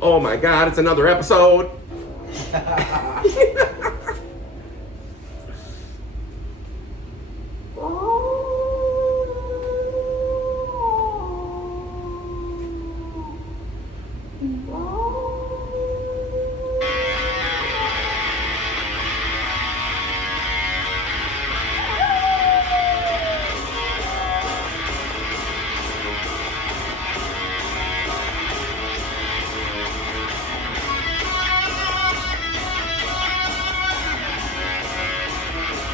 Oh my God, it's another episode.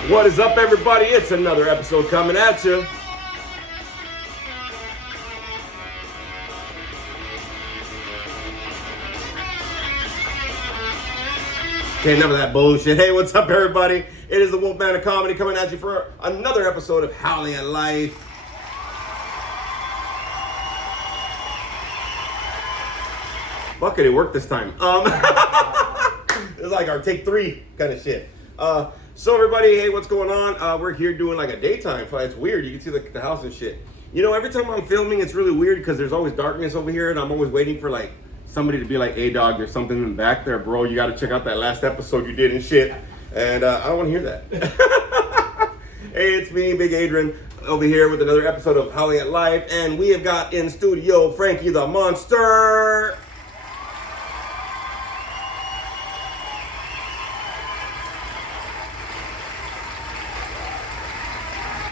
What is up, everybody? It's another episode coming at you. Okay, enough of that bullshit. Hey, what's up, everybody? It is the Wolfman of Comedy coming at you for another episode of Howling at Life. Fuck it worked this time. It's like our take 3 kind of shit. So everybody, hey, what's going on? We're here doing like a daytime fight. It's weird. You can see the house and shit. You know, every time I'm filming, it's really weird because there's always darkness over here, and I'm always waiting for like somebody to be like, "Hey, dog, there's something in the back there, bro. You got to check out that last episode you did and shit." And I don't want to hear that. Hey, it's me, Big Adrian, over here with another episode of Howling at Life, and we have got in studio Frankie the Monster.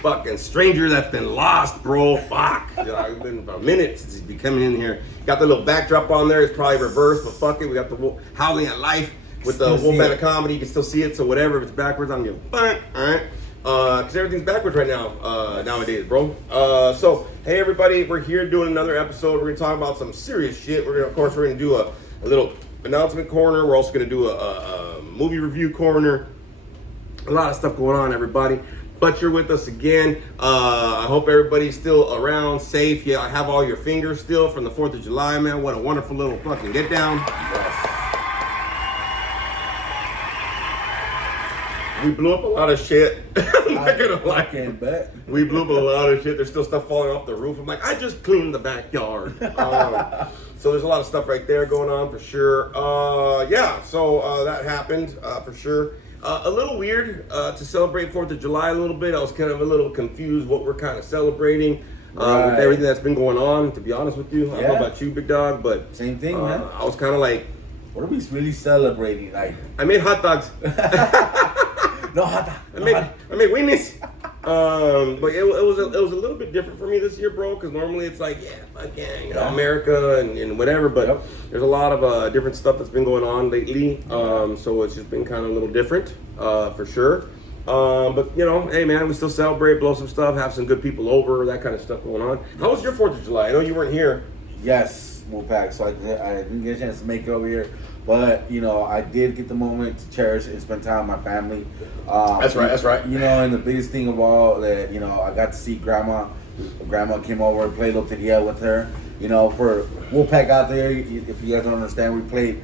Fucking stranger that's been lost, bro. Fuck. It's been a minute since he's been coming in here. Got the little backdrop on there. It's probably reversed, but fuck it. We got the Howling at Life with the Wolfman of Comedy. You can still see it, so whatever. If it's backwards, I don't give a fuck. All right? Because everything's backwards right now, nowadays, bro. So, hey, everybody. We're here doing another episode. We're going to talk about some serious shit. Of course, we're going to do a little announcement corner. We're also going to do a movie review corner. A lot of stuff going on, everybody. But you're with us again. I hope everybody's still around, safe. Yeah, I have all your fingers still from the 4th of July, man. What a wonderful little fucking get down. Yes. We blew up a lot of shit. I'm not gonna lie. Bet. We blew up a lot of shit. There's still stuff falling off the roof. I'm like, I just cleaned the backyard. So there's a lot of stuff right there going on for sure. Yeah, so that happened for sure. A little weird to celebrate 4th of July a little bit. I was kind of a little confused what we're kind of celebrating with everything that's been going on, to be honest with you. I don't know about you, big dog, but same thing, man. I was kind of like, what are we really celebrating? Like, I made hot dogs. No hot dog. I made weenies. But it was a little bit different for me this year, bro, because normally it's like, yeah, fuck yeah, you know, America and whatever, but there's a lot of different stuff that's been going on lately, so it's just been kind of a little different, for sure. But, you know, hey, man, we still celebrate, blow some stuff, have some good people over, that kind of stuff going on. How was your 4th of July? I know you weren't here. Yes, Wolfpack, so I didn't get a chance to make it over here. But, you know, I did get the moment to cherish and spend time with my family. That's right. You know, and the biggest thing of all that, you know, I got to see Grandma. Grandma came over and played Loteria with her. You know, for Wolfpack out there, if you guys don't understand, we played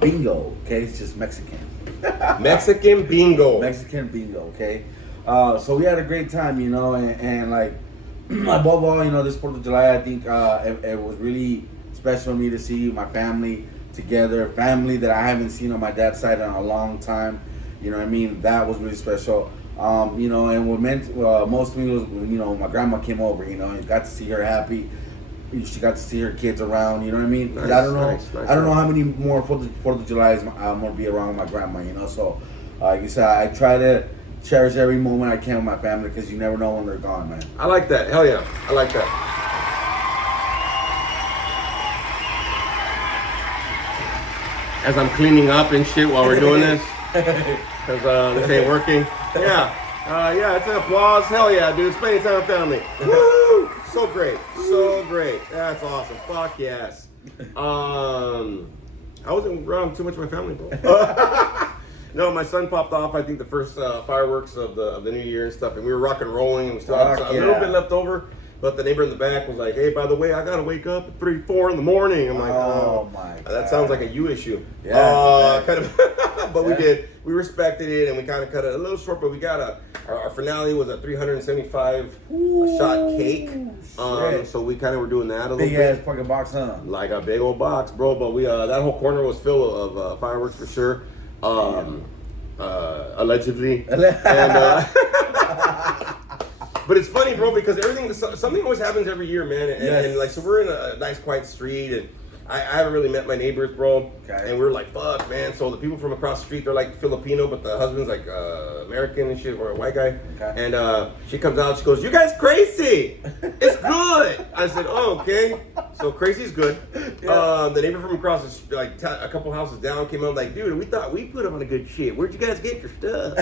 bingo, okay? It's just Mexican. Mexican bingo. Mexican bingo, okay? So we had a great time, you know, and like, above all, you know, this 4th of July, I think it was really special for me to see my family together, family that I haven't seen on my dad's side in a long time. You know what I mean? That was really special. You know, and what meant most to me was, you know, my grandma came over, you know, and got to see her happy. She got to see her kids around, you know what I mean? Nice, I don't know. Nice, I don't know how many more 4th of July I'm going to be around with my grandma, you know? So, like you said, I try to cherish every moment I can with my family because you never know when they're gone, man. I like that. Hell yeah. I like that. As I'm cleaning up and shit while we're doing this, because this ain't working. Yeah, it's an applause. Hell yeah, dude. Spending time with family. Woo! So great. That's awesome. Fuck yes. I wasn't around too much of my family, bro. No, my son popped off, I think, the first fireworks of the new year and stuff, and we were rock and rolling, and we still had a little bit left over. But the neighbor in the back was like, "Hey, by the way, I gotta wake up at 3, 4 in the morning." I'm like, "Oh So my God. that sounds like a you issue. Yeah, kind of. But we did. We respected it, and we kind of cut it a little short. But we got our finale was a 375 shot cake. So we kind of were doing that a little big bit. ass fucking box, huh? Like a big old box, bro. But we that whole corner was full of fireworks for sure. Allegedly. And, but it's funny, bro, because something always happens every year, man. And like, so we're in a nice, quiet street, and I haven't really met my neighbors, bro. Okay. And we're like, fuck, man. So the people from across the street, they're like Filipino, but the husband's like American and shit, or a white guy. Okay. And she comes out, she goes, "You guys crazy? It's good." I said, "Oh, okay." So crazy's good. Yeah. The neighbor from across the street, like a couple houses down, came out like, "Dude, we thought we put up on a good shit. Where'd you guys get your stuff?"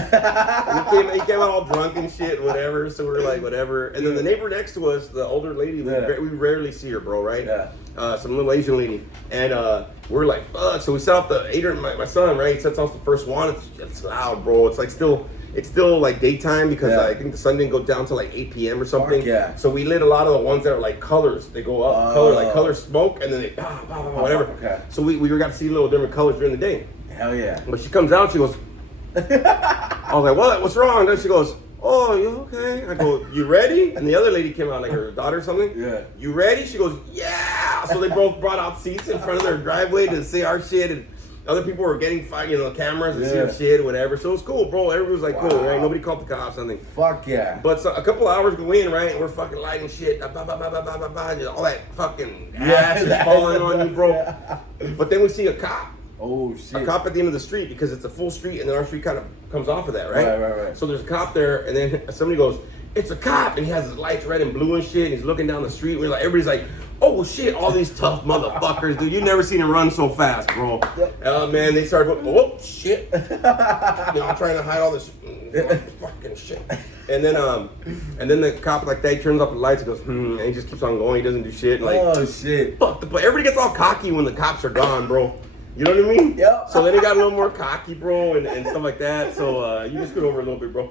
he came out all drunk and shit, whatever. So we're like, whatever. And then the neighbor next to us, the older lady, we rarely see her, bro, right? Yeah. Some little Asian lady, and we're like, fuck. So we set off the Adrian, my son, right? He sets off the first one. It's loud, bro. It's like still like daytime because I think the sun didn't go down till like 8 p.m. or something. Fuck yeah. So we lit a lot of the ones that are like colors. They go up, color smoke, and then they whatever. Okay. So we got to see little different colors during the day. Hell yeah. But she comes out, she goes, I was like, what? What's wrong? Then she goes, "Oh, you okay?" I go, "You ready?" And the other lady came out, like her daughter or something. Yeah. "You ready?" She goes, "Yeah." So they both brought out seats in front of their driveway to see our shit, and other people were getting cameras and see our shit, whatever. So it was cool, bro. Everybody was like, cool, right? Nobody called the cops, nothing. Fuck yeah. But so, a couple hours go in, right? And we're fucking lighting shit, all that fucking ash is falling on you, bro. But then we see a cop. Oh shit! A cop at the end of the street because it's a full street, and then our street kind of comes off of that, right? Right. So there's a cop there, and then somebody goes, "It's a cop," and he has his lights red and blue and shit. And he's looking down the street. We're like, everybody's like, "Oh shit! All these tough motherfuckers, dude! You never seen him run so fast, bro." Man, they started. Oh shit! I'm trying to hide all this fucking shit. And then the cop like that turns off the lights and goes, and he just keeps on going. He doesn't do shit. Like, oh shit! But everybody gets all cocky when the cops are gone, bro. You know what I mean? Yep. So then he got a little more cocky, bro, and stuff like that. So you just scoot over a little bit, bro.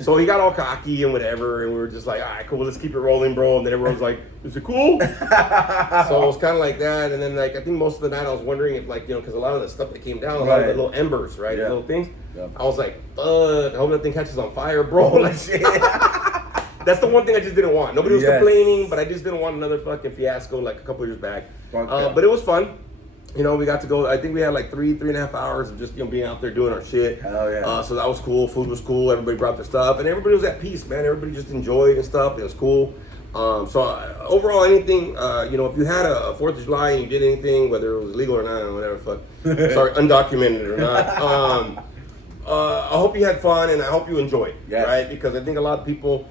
So he got all cocky and whatever, and we were just like, all right, cool, let's keep it rolling, bro. And then everyone was like, is it cool? So it was kind of like that. And then, like, I think most of the night I was wondering if, like, because a lot of the stuff that came down, a lot of the little embers, right? Yeah. The little things. Yep. I was like, fuck, I hope that thing catches on fire, bro. Like, shit. That's the one thing I just didn't want. Nobody was complaining, but I just didn't want another fucking fiasco like a couple years back. But it was fun. We got to go. I think we had like 3.5 hours of just being out there doing our shit. Hell yeah. So that was cool. Food was cool. Everybody brought their stuff, and everybody was at peace, man. Everybody just enjoyed and stuff. It was cool. Overall, anything, if you had a 4th of July and you did anything, whether it was legal or not, or whatever, sorry, undocumented or not. I hope you had fun and I hope you enjoyed, right? Because I think a lot of people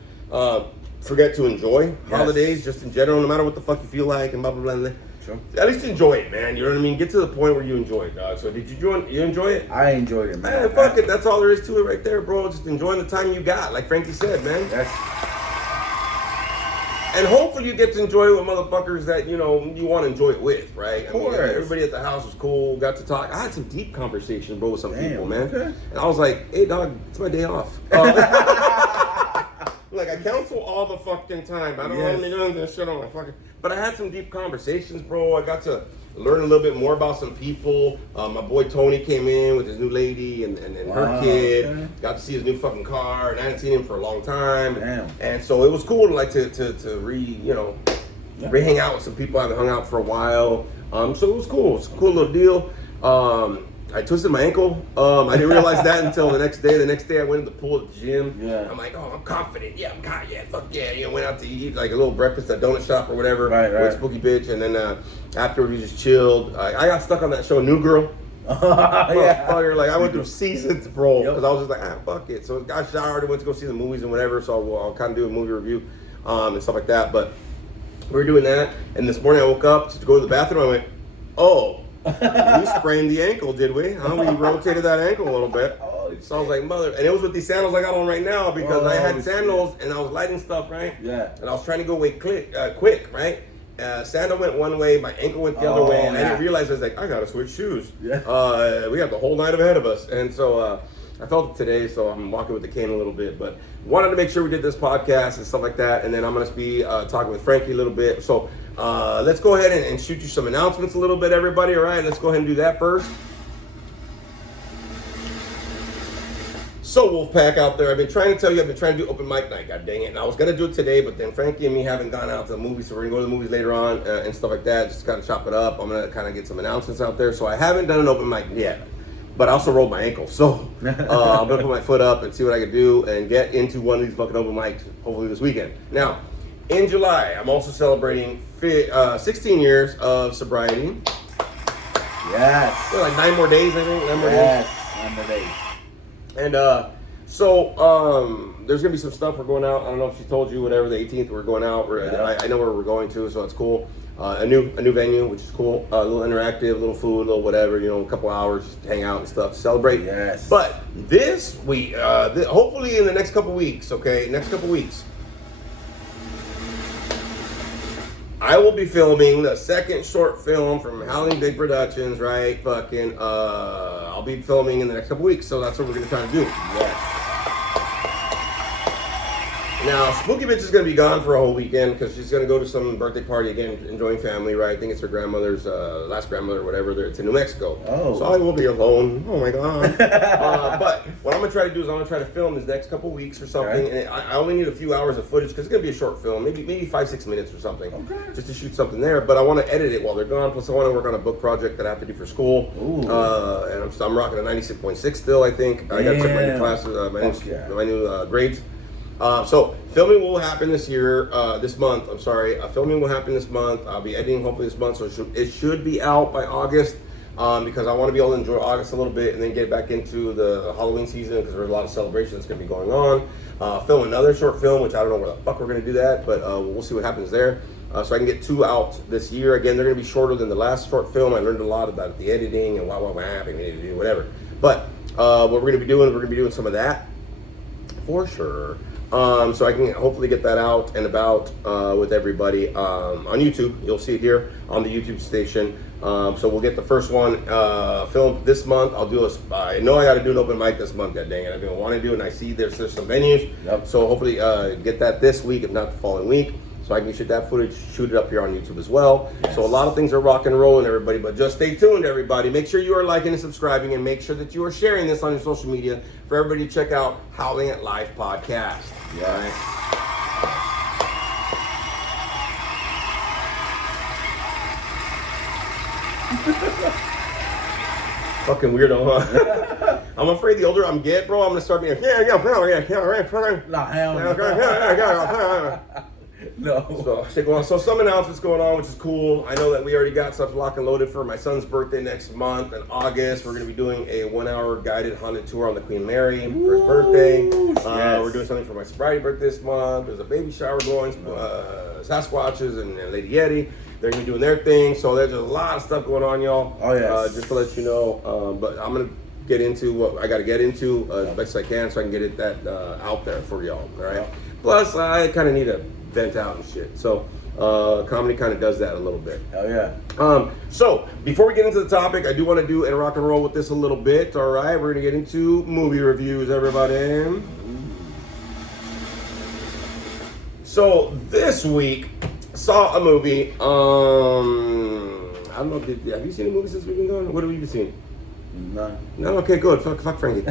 forget to enjoy holidays just in general, no matter what the fuck you feel like and blah, blah, blah, blah. Sure. At least enjoy it, man. You know what I mean? Get to the point where you enjoy it, dog. So did you enjoy it? I enjoyed it, man. Fuck it. That's all there is to it right there, bro. Just enjoying the time you got. Like Frankie said, man. And hopefully you get to enjoy it with motherfuckers that, you want to enjoy it with, right? Of course. Everybody at the house was cool. Got to talk. I had some deep conversations, bro, with some people, man. Okay. And I was like, hey, dog, it's my day off. Like, I counsel all the fucking time. I don't want to be doing this shit on my fucking... But I had some deep conversations, bro. I got to learn a little bit more about some people. My boy Tony came in with his new lady and her kid. Okay. Got to see his new fucking car, and I hadn't seen him for a long time. Damn. And so it was cool to re-hang out with some people I haven't hung out for a while. So it was cool. It's a cool little deal. I twisted my ankle. I didn't realize that until the next day. The next day I went to the pool at the gym. Yeah. I'm like, I'm confident. Yeah, I'm confident. Yeah, fuck yeah. Went out to eat like a little breakfast at donut shop or whatever. Right. With Spooky Bitch. And then afterwards we just chilled. I got stuck on that show, New Girl. Motherfucker, like I went through seasons, bro. Because I was just like, fuck it. So I showered and went to go see the movies and whatever. So I'll kind of do a movie review and stuff like that. But we were doing that. And this morning I woke up to go to the bathroom. I went, oh. We sprained the ankle, did we? We rotated that ankle a little bit. So I was like, mother. And it was with these sandals I got on right now because I had sandals and I was lighting stuff, right? Yeah. And I was trying to go away quick, right? Sandal went one way, my ankle went the other way, and I didn't realize I was like, I gotta switch shoes. Yeah. We got the whole night ahead of us. And so I felt it today, so I'm walking with the cane a little bit. But wanted to make sure we did this podcast and stuff like that. And then I'm gonna be talking with Frankie a little bit. So let's go ahead and shoot you some announcements a little bit, everybody. All right, let's go ahead and do that first. So Wolfpack out there, I've been trying to tell you, I've been trying to do open mic night, god dang it. And I was going to do it today, but then Frankie and me haven't gone out to the movies, so we're going to go to the movies later on and stuff like that, just kind of chop it up. I'm going to kind of get some announcements out there. So I haven't done an open mic yet, but I also rolled my ankle. So I'm going to put my foot up and see what I can do and get into one of these fucking open mics, hopefully this weekend. Now, in July, I'm also celebrating 16 years of sobriety. Yes. Like 9 more days, I think. 9 more days. Yes, 9 more days. And there's gonna be some stuff we're going out. I don't know if she told you, whatever. The 18th we're going out. I know where we're going to, so it's cool. A new venue, which is cool. A little interactive, a little food, a little whatever. You know, a couple hours, just hang out and stuff, celebrate. Yes. But this week, hopefully in the next couple weeks, I will be filming the second short film from Howling Big Productions, right? I'll be filming in the next couple weeks, so that's what we're gonna try to do. Yes. Now, Spooky Bitch is gonna be gone for a whole weekend because she's gonna go to some birthday party again, enjoying family, right? I think it's her grandmother's last grandmother or whatever. It's in New Mexico. Oh. So I will be alone. Oh my god. But what I'm gonna try to do is I'm gonna try to film this next couple weeks or something, and I only need a few hours of footage because it's gonna be a short film, maybe 5-6 minutes or something, just to shoot something there. But I want to edit it while they're gone. Plus, I want to work on a book project that I have to do for school. And I'm rocking a 96.6 still. I think I got to check my new classes, my new grades. So filming will happen this month. I'm sorry. Filming will happen this month. I'll be editing hopefully this month, so it should be out by August. Because I want to be able to enjoy August a little bit and then get back into the Halloween season because there's a lot of celebrations that's going to be going on. Film another short film, which I don't know where the fuck we're going to do that, but we'll see what happens there. So I can get 2 out this year. Again, they're going to be shorter than the last short film. I learned a lot about the editing and whatever. But what we're going to be doing some of that for sure. So I can hopefully get that out and about with everybody on YouTube. You'll see it here on the YouTube station. So we'll get the first one filmed this month. I know I got to do an open mic this month. God dang it! I've been wanting to do it, and I see there's some venues. Yep. So hopefully get that this week, if not the following week. So I can shoot that footage, shoot it up here on YouTube as well. Yes. So a lot of things are rock and rolling, everybody. But just stay tuned, everybody. Make sure you are liking and subscribing, and make sure that you are sharing this on your social media for everybody to check out Howling at Life podcast. Yes. All right? Fucking weirdo, huh? I'm afraid the older I'm get, bro, I'm gonna start being No. So some announcements going on, which is cool. I know that we already got stuff locked and loaded for my son's birthday next month in August. We're gonna be doing a 1-hour guided haunted tour on the Queen Mary for his birthday. Yes. We're doing something for my sobriety birthday this month. There's a baby shower going, Sasquatches and Lady Yeti. They're gonna be doing their thing. So there's a lot of stuff going on, y'all. Oh yes. Just to let you know. But I'm gonna get into what I gotta get into as best I can so I can get that out there for y'all. All right. Plus, I kind of need to vent out and shit. So comedy kind of does that a little bit. Hell yeah. So before we get into the topic, I do want to do and rock and roll with this a little bit. All right, we're gonna get into movie reviews, everybody. So this week saw a movie. I don't know. Have you seen a movie since we've been going? What have you seen? None. No. Okay, good. Fuck Frankie.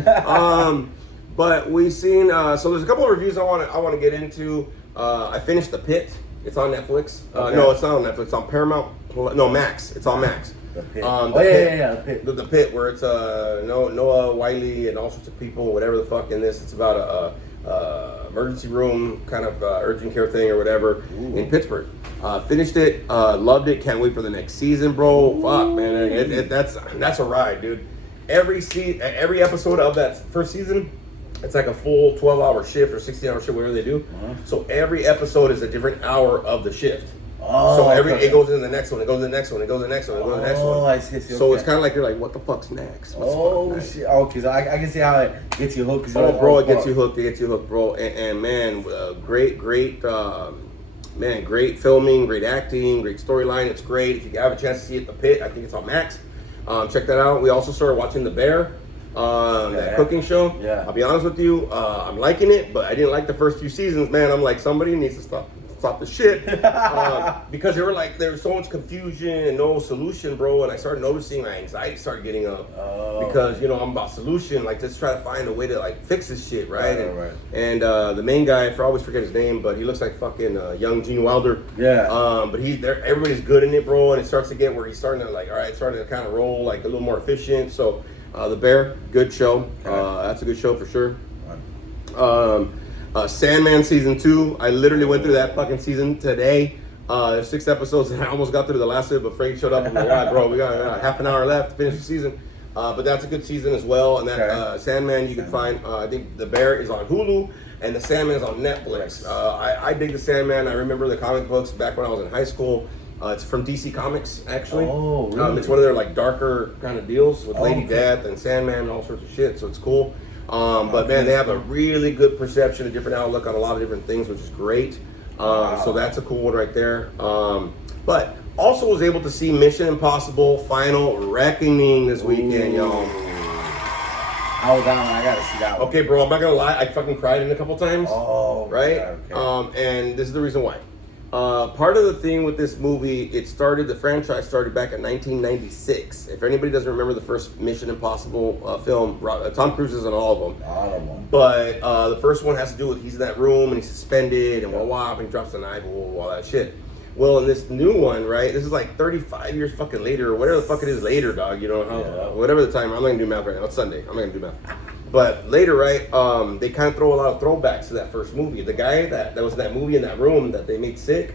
But we've seen. So there's a couple of reviews I want to get into. I finished The Pit. It's on Netflix. Okay. No, it's not on Netflix. It's on Paramount. No, Max. It's on Max. The Pit. The Pit. The Pit, where it's Noah Wiley and all sorts of people, whatever the fuck in this. It's about a emergency room kind of urgent care thing or whatever in Pittsburgh. Finished it. Loved it. Can't wait for the next season, bro. Fuck, man. That's a ride, dude. Every episode of that first season, it's like a full 12-hour shift or 16-hour shift, whatever they do. So every episode is a different hour of the shift. So it goes into the next one, it goes to the next one, it goes to the next one, it goes to the next one. I see. So it's kind of like you're like, what the fuck's next? Shit. Okay, so I can see how it gets you hooked. It gets you hooked, bro. And man, great filming, great acting, great storyline. It's great. If you have a chance to see it, The Pit, I think it's on Max. Check that out. We also started watching The Bear. That cooking show. Yeah. I'll be honest with you, I'm liking it, but I didn't like the first few seasons, man. I'm like, somebody needs to stop the shit. Because there was so much confusion and no solution, bro. And I started noticing my anxiety started getting up. Because, you know, I'm about solution, like, let's try to find a way to, like, fix this shit, right? And the main guy, I always forget his name, but he looks like fucking young Gene Wilder. Yeah. But he's there, everybody's good in it, bro. And it starts to get where he's starting to, like, all right, starting to kind of roll, like, a little more efficient. So, The Bear, good show. That's a good show for sure. Sandman season 2. I literally went through that fucking season today. There's 6 episodes, and I almost got through the last of it, but Frank showed up. I'm like, all right, bro, we got half an hour left to finish the season. But that's a good season as well. And that Sandman you can find. I think The Bear is on Hulu, and the Sandman is on Netflix. I dig the Sandman. I remember the comic books back when I was in high school. It's from DC Comics, actually. Oh, really? It's one of their like darker kind of deals with Lady Death and Sandman and all sorts of shit. So it's cool. But man, they have a really good perception, a different outlook on a lot of different things, which is great. So that's a cool one right there. But also was able to see Mission Impossible Final Reckoning this weekend, y'all. How was that one? I gotta see that one. Okay, bro, I'm not gonna lie, I fucking cried in a couple times. Oh, right? Okay. And this is the reason why. Part of the thing with this movie, the franchise started back in 1996. If anybody doesn't remember the first Mission Impossible film, Tom Cruise is in all of them. All of them. But the first one has to do with he's in that room and he's suspended and and he drops the knife, all that shit. Well, in this new one, right, this is like 35 years fucking later, or whatever the fuck it is later, dog, you know, whatever the time, I'm not gonna do math right now, it's Sunday, I'm not gonna do math. But later, right, they kind of throw a lot of throwbacks to that first movie. The guy that was in that movie in that room that they made sick,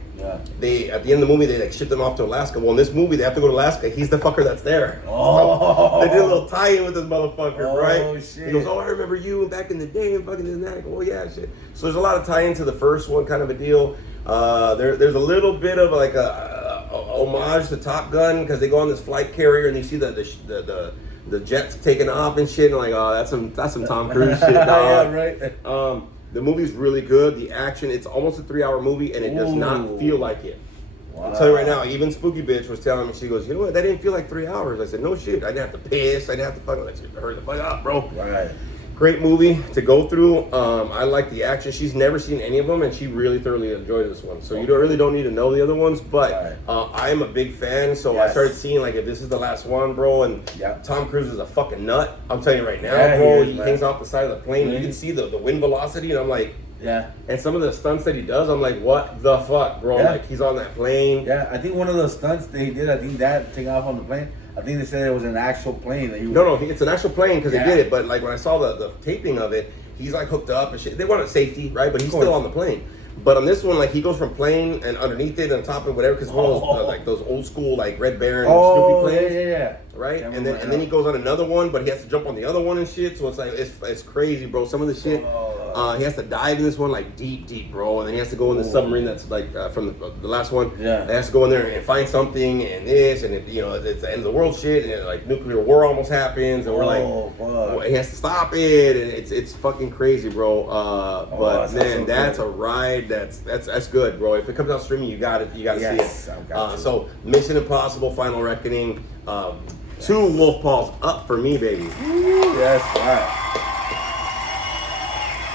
they, at the end of the movie, they like shipped him off to Alaska. Well, in this movie, they have to go to Alaska, he's the fucker that's there. Oh. So they did a little tie-in with this motherfucker, right? Oh, shit. He goes, I remember you back in the day and fucking this and that. I go, yeah, shit. So there's a lot of tie-in to the first one, kind of a deal. There's a little bit of like a homage to Top Gun because they go on this flight carrier and you see the jets taking off and shit. And I'm like, oh, that's some Tom Cruise shit, dog. Yeah, right. The movie's really good. The action, it's almost a 3-hour movie and it does not feel like it. Wow. I'll tell you right now, even Spooky Bitch was telling me, she goes, you know what, that didn't feel like 3 hours. I said, no shit, I didn't have to piss, I didn't have to fucking let you hurry the fuck up, bro. Right. Great movie to go through. I like the action. She's never seen any of them, and she really thoroughly enjoyed this one. So you really don't need to know the other ones, but I am a big fan. So I started seeing like if this is the last one, bro. And Tom Cruise is a fucking nut. I'm telling you right now, bro. He hangs off the side of the plane. You can see the wind velocity, and I'm like, And some of the stunts that he does, I'm like, what the fuck, bro? Like he's on that plane. Yeah, I think one of the stunts they did, I think that taking off on the plane. I think they said it was an actual plane that you. No, it's an actual plane because they did it. But like when I saw the taping of it, he's like hooked up and shit. They wanted safety, right? But he's still on the plane. But on this one, like he goes from plane and underneath it and on top of whatever, because one of those like those old school like Red Baron Snoopy planes. Right? And then he goes on another one, but he has to jump on the other one and shit. So it's like it's crazy, bro. Some of the shit he has to dive in this one like deep, bro. And then he has to go in the submarine that's like from the last one. Yeah. He has to go in there and find something and this and it, it's the end of the world shit and like nuclear war almost happens and we're like he has to stop it and it's fucking crazy, bro. But man, that's a ride. That's good, bro. If it comes out streaming, you gotta see it. So Mission Impossible: Final Reckoning. 2 wolf paws up for me, baby. Yes, right.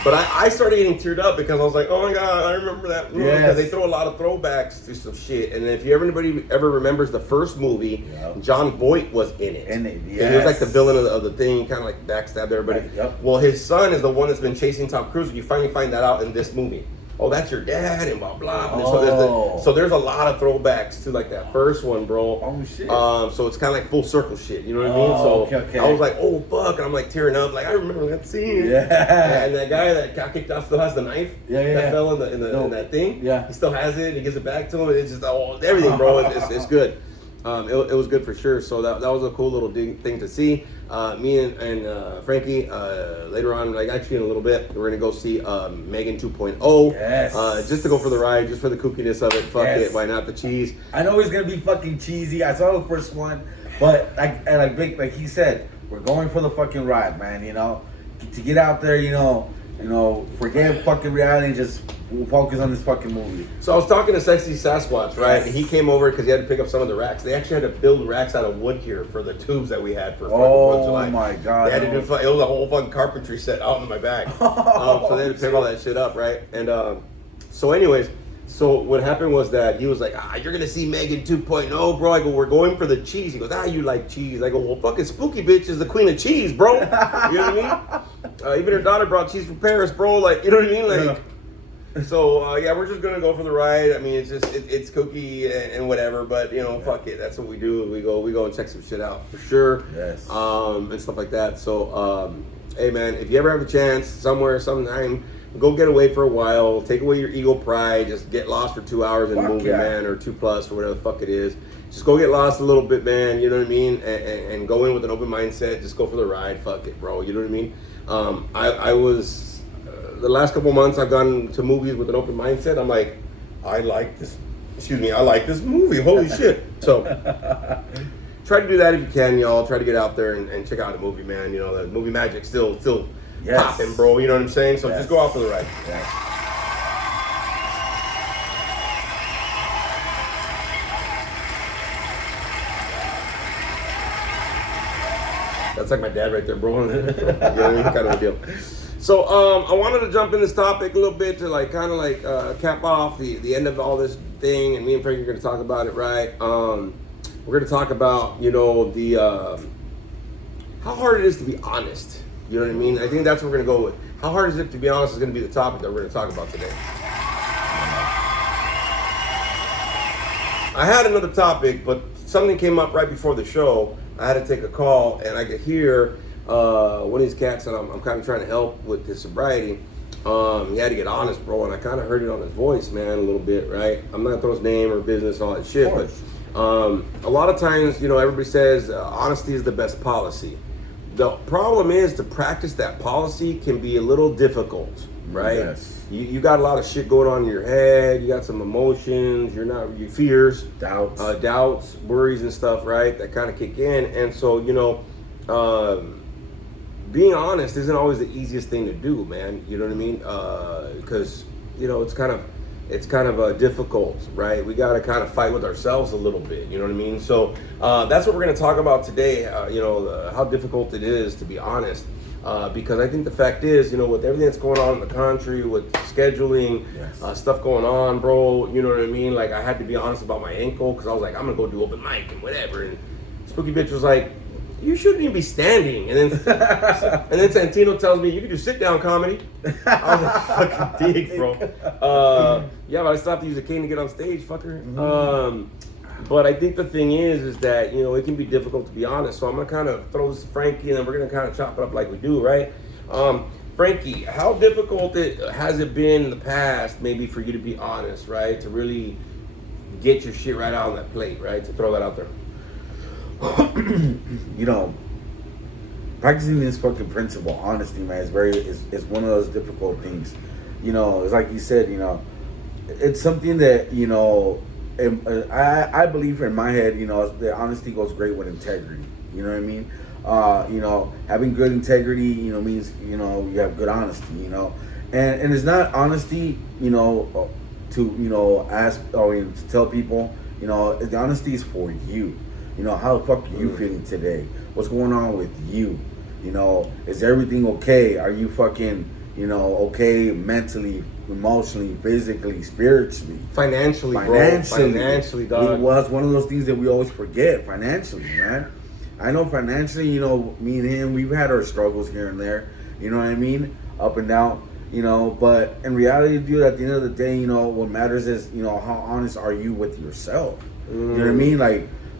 But I started getting teared up because I was like, oh my god, I remember that movie. Because they throw a lot of throwbacks to some shit. And if anybody ever remembers the first movie, John Voight was in it. He was like the villain of the thing, kind of like backstabbed everybody. Well, his son is the one that's been chasing Tom Cruise. You finally find that out in this movie. Oh, that's your dad, and blah blah. So there's a lot of throwbacks to like that first one, bro. Oh shit. So it's kind of like full circle shit. You know what I mean? So I was like, oh fuck, and I'm like tearing up, like I remember that scene. Yeah. And that guy that got kicked out still has the knife. That fell in that thing. Yeah. He still has it. He gives it back to him. And it's just everything, bro. It's good. It was good for sure. So that was a cool little thing to see. Me and Frankie later on, like actually in a little bit, we're gonna go see Megan 2.0. Yes. Just to go for the ride, just for the kookiness of it. Fuck it, why not the cheese? I know it's gonna be fucking cheesy. I saw the first one, but like he said, we're going for the fucking ride, man. To get out there, forget fucking reality and just focus on this fucking movie. So I was talking to Sexy Sasquatch, right? And he came over because he had to pick up some of the racks. They actually had to build racks out of wood here for the tubes that we had for fucking 4th of July. Oh my god! They had to do it was a whole fucking carpentry set out in my back. So they had to pick all that shit up, right? And so anyways, So what happened was that he was like, you're gonna see Megan 2.0, bro. I go, we're going for the cheese. He goes, you like cheese. I go, well, fucking Spooky bitch is the queen of cheese, bro. You know what I mean? Even her daughter brought cheese from Paris, bro. Like, you know what I mean? Like, so yeah, we're just gonna go for the ride. I mean, it's just it's kooky and whatever, but you know, fuck it. That's what we do. We go and check some shit out for sure. Yes. And stuff like that. So hey man, if you ever have a chance somewhere, sometime, go get away for a while. Take away your ego pride. Just get lost for 2 hours in a movie, man, or 2 plus, or whatever the fuck it is. Just go get lost a little bit, man. You know what I mean? And go in with an open mindset. Just go for the ride. Fuck it, bro. You know what I mean? I was the last couple months I've gone to movies with an open mindset. I'm like, I like this. Excuse me, I like this movie. Holy shit! So try to do that if you can, y'all. Try to get out there and check out a movie, man. You know, the movie magic still popping, bro. You know what I'm saying? So just go out for the ride. Yes. That's like my dad right there, bro. You know what I mean? Kind of a deal. So I wanted to jump in this topic a little bit to cap off the end of all this thing, and me and Frank are going to talk about it, right? We're going to talk about, you know, the how hard it is to be honest. You know what I mean? I think that's what we're going to go with. How hard is it to be honest is going to be the topic that we're going to talk about today. I had another topic, but something came up right before the show. I had to take a call, and I could hear one of these cats that I'm kind of trying to help with his sobriety. He had to get honest, bro, and I kind of heard it on his voice, man, a little bit, right? I'm not going to throw his name or business, all that shit, but a lot of times, you know, everybody says honesty is the best policy. The problem is to practice that policy can be a little difficult, right? Yes. You got a lot of shit going on in your head. You got some emotions. Your fears, doubts, worries, and stuff, right? That kind of kick in, and so you know, being honest isn't always the easiest thing to do, man. You know what I mean? Because you know it's kind of difficult, right? We got to kind of fight with ourselves a little bit. You know what I mean? So that's what we're going to talk about today. You know how difficult it is to be honest. Because I think the fact is, you know, with everything that's going on in the country, with scheduling, stuff going on, bro, you know what I mean? Like, I had to be honest about my ankle because I was like, I'm going to go do open mic and whatever. And Spooky bitch was like, you shouldn't even be standing. And then Santino tells me, you can do sit-down comedy. I was like, fucking dig, bro. Yeah, but I still have to use a cane to get on stage, fucker. Mm-hmm. But I think the thing is that, you know, it can be difficult to be honest. So I'm going to kind of throw this to Frankie, and then we're going to kind of chop it up like we do, right? Frankie, how difficult has it been in the past, maybe, for you to be honest, right? To really get your shit right out on that plate, right? To throw that out there. You know, practicing this fucking principle, honesty, man, is one of those difficult things. You know, it's like you said, you know, it's something that, you know, I believe in my head, you know, the honesty goes great with integrity. You know what I mean? You know, having good integrity, you know, means, you know, you have good honesty, you know. And it's not honesty, you know, to, you know, ask or to tell people, you know, the honesty is for you. You know, how the fuck are you feeling today? What's going on with you? You know, is everything okay? Are you fucking, you know, okay mentally, emotionally, physically, spiritually, financially, dog. Well, it's one of those things that we always forget, financially, man. I know financially, you know, me and him, we've had our struggles here and there, you know what I mean? Up and down, you know, but in reality, dude, at the end of the day, you know, what matters is, you know, how honest are you with yourself? You know what I mean?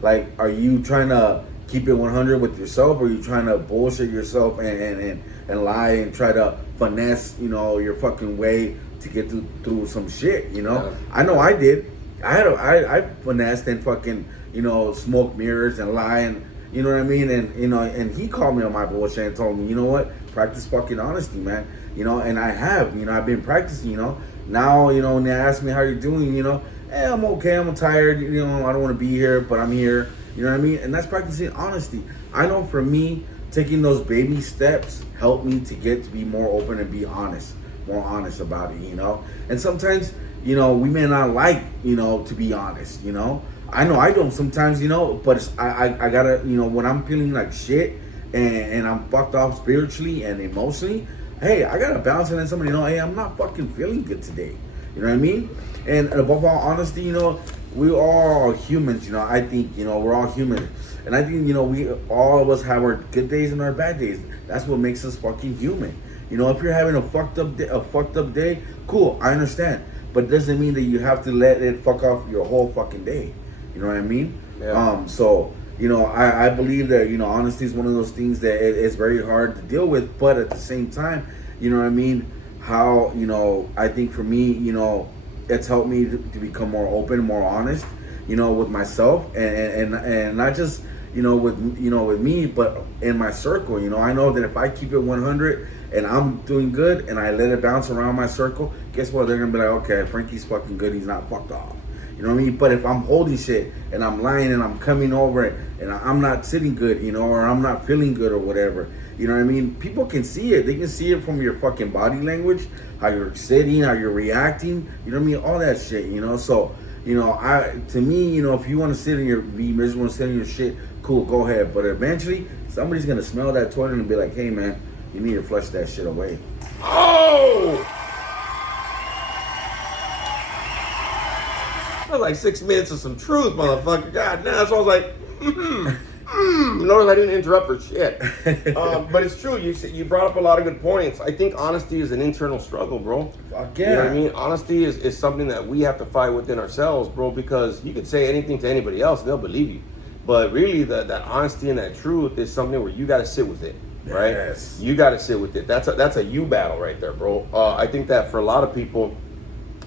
Like, are you trying to keep it 100 with yourself, or are you trying to bullshit yourself and lie and try to finesse, you know, your fucking way to get through some shit, you know? Yeah. I know I did. I finessed and fucking, you know, smoke mirrors and lie, and you know what I mean? And, you know, and he called me on my bullshit and told me, you know what? Practice fucking honesty, man. You know, and I have, you know, I've been practicing, you know. Now, you know, when they ask me how you're doing, you know, hey, I'm okay, I'm tired, you know, I don't want to be here, but I'm here, you know what I mean? And that's practicing honesty. I know for me, taking those baby steps helped me to get to be more open and be honest, more honest about it, you know? And sometimes, you know, we may not like, you know, to be honest, you know? I know I don't sometimes, you know, but I gotta, you know, when I'm feeling like shit and I'm fucked off spiritually and emotionally, hey, I gotta bounce it in somebody, you know, hey, I'm not fucking feeling good today. You know what I mean? And above all honesty, you know, we all are humans. You know, I think, you know, we're all human, and I think, you know, we all of us have our good days and our bad days. That's what makes us fucking human. You know, if you're having a fucked up day, cool, I understand, but it doesn't mean that you have to let it fuck off your whole fucking day. You know what I mean? Yeah. So, you know, I believe that, you know, honesty is one of those things that it's very hard to deal with, but at the same time, you know what I mean? How, you know, I think for me, you know, it's helped me to become more open, more honest, you know, with myself, and not just, you know, with me, but in my circle. You know, I know that if I keep it 100 and I'm doing good and I let it bounce around my circle, guess what? They're gonna be like, okay, Frankie's fucking good. He's not fucked off. You know what I mean? But if I'm holding shit and I'm lying and I'm coming over it and I'm not sitting good, you know, or I'm not feeling good or whatever, you know what I mean? People can see it. They can see it from your fucking body language, how you're sitting, how you're reacting. You know what I mean? All that shit, you know? So, you know, to me, you know, if you want to be miserable and sit in your shit, cool, go ahead. But eventually, somebody's going to smell that toilet and be like, hey, man, you need to flush that shit away. Oh! That was like 6 minutes of some truth, motherfucker. God damn. So I was like, Notice I didn't interrupt for shit. But it's true. You brought up a lot of good points. I think honesty is an internal struggle, bro. Fuck yeah. You know what I mean? Honesty is something that we have to fight within ourselves, bro, because you could say anything to anybody else and they'll believe you. But really, that honesty and that truth is something where you got to sit with it, right? Yes. You got to sit with it. That's a you battle right there, bro. I think that for a lot of people,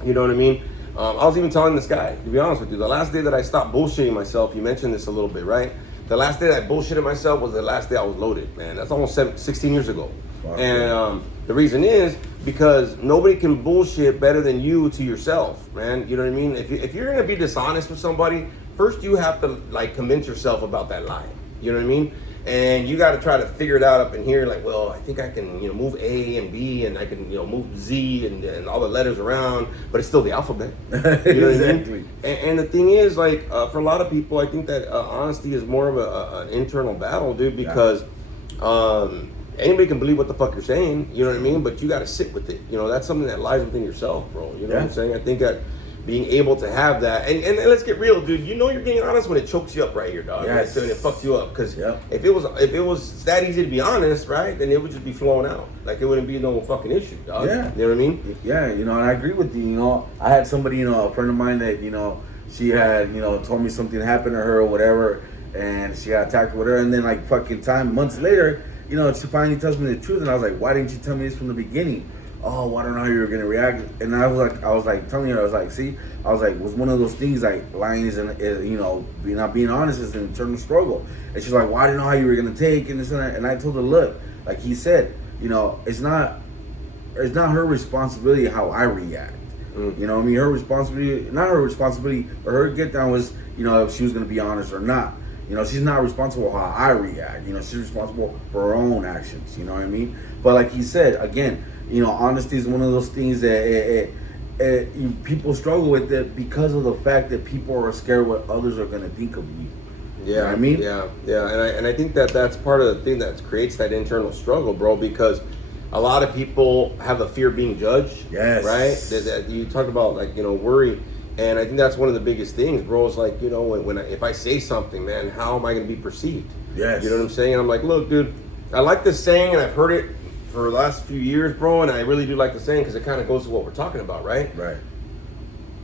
you know what I mean? I was even telling this guy, to be honest with you, the last day that I stopped bullshitting myself, you mentioned this a little bit, right? The last day that I bullshitted myself was the last day I was loaded, man. That's almost 16 years ago. Wow. And the reason is because nobody can bullshit better than you to yourself, man. You know what I mean? If you're going to be dishonest with somebody, first you have to, like, convince yourself about that lie. You know what I mean? And you got to try to figure it out up in here, like, well, I think I can, move A and B, and I can, move Z and all the letters around, but it's still the alphabet. You know exactly. What I mean? And the thing is, like, for a lot of people, I think that honesty is more of an internal battle, dude, because anybody can believe what the fuck you're saying, you know what I mean? But you got to sit with it. That's something that lies within yourself, bro. You know what I'm saying? I think that being able to have that, and let's get real, dude. You're being honest when it chokes you up right here, dog. Yes. Right? And it fucks you up, because if it was that easy to be honest, right, then it would just be flowing out. Like, it wouldn't be no fucking issue, dog. Yeah. You know what I mean? Yeah, and I agree with you. I had somebody, a friend of mine that, she had, told me something happened to her or whatever, and she got attacked with her, and then like fucking months later, she finally tells me the truth, and I was like, why didn't you tell me this from the beginning? Oh, I don't know how you were gonna react. And I was like telling her, I was like, see, it was one of those things, like, lying is not being honest is an internal struggle. And she's like, well, I didn't know how you were gonna take and this and that. And I told her, look, like he said, it's not her responsibility how I react. I mean, her responsibility, not her responsibility, but her get down was, if she was gonna be honest or not. She's not responsible how I react. She's responsible for her own actions. You know what I mean? But like he said, again, honesty is one of those things that people struggle with it because of the fact that people are scared what others are going to think of you. Yeah, you know what I mean? Yeah. And I think that's part of the thing that creates that internal struggle, bro, because a lot of people have a fear of being judged. Yes. Right? That you talk about, like, worry. And I think that's one of the biggest things, bro. Is like, if I say something, man, how am I going to be perceived? Yes. You know what I'm saying? And I'm like, look, dude, I like this saying, and I've heard it for the last few years, bro, and I really do like the saying because it kind of goes to what we're talking about, right? Right.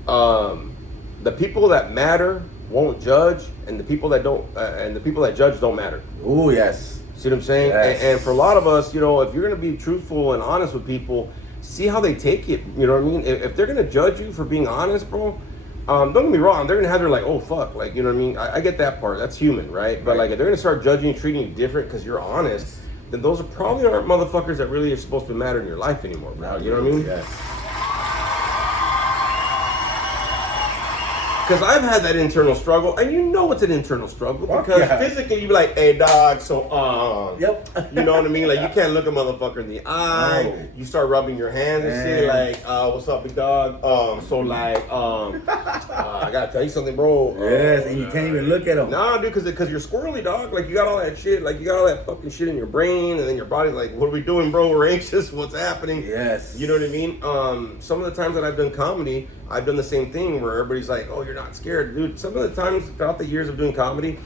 The people that matter won't judge, and the people that don't, and the people that judge don't matter. Oh, yes. See what I'm saying? Yes. And for a lot of us, if you're going to be truthful and honest with people, see how they take it. You know what I mean? If they're going to judge you for being honest, bro, don't get me wrong, they're going to have their, like, oh, fuck. Like, you know what I mean? I get that part. That's human, right? But, like, if they're going to start judging you, treating you different because you're honest, then those are probably aren't motherfuckers that really are supposed to matter in your life anymore, bro. You know what I mean? Yes. Because I've had that internal struggle, and you know it's an internal struggle Fuck because yeah. physically you be like, "Hey, dog," so Yep. you know what I mean? Like you can't look a motherfucker in the eye. No. You start rubbing your hands and shit, like, "What's up, big dog?" So like, I gotta tell you something, bro. Yes, and you can't even look at them. Nah, dude, because you're squirrely, dog. Like you got all that shit, like you got all that fucking shit in your brain, and then your body's like, "What are we doing, bro? We're anxious. What's happening?" Yes. You know what I mean? Some of the times that I've done comedy, I've done the same thing where everybody's like, "Oh, you're not scared, dude." Some of the times throughout the years of doing comedy,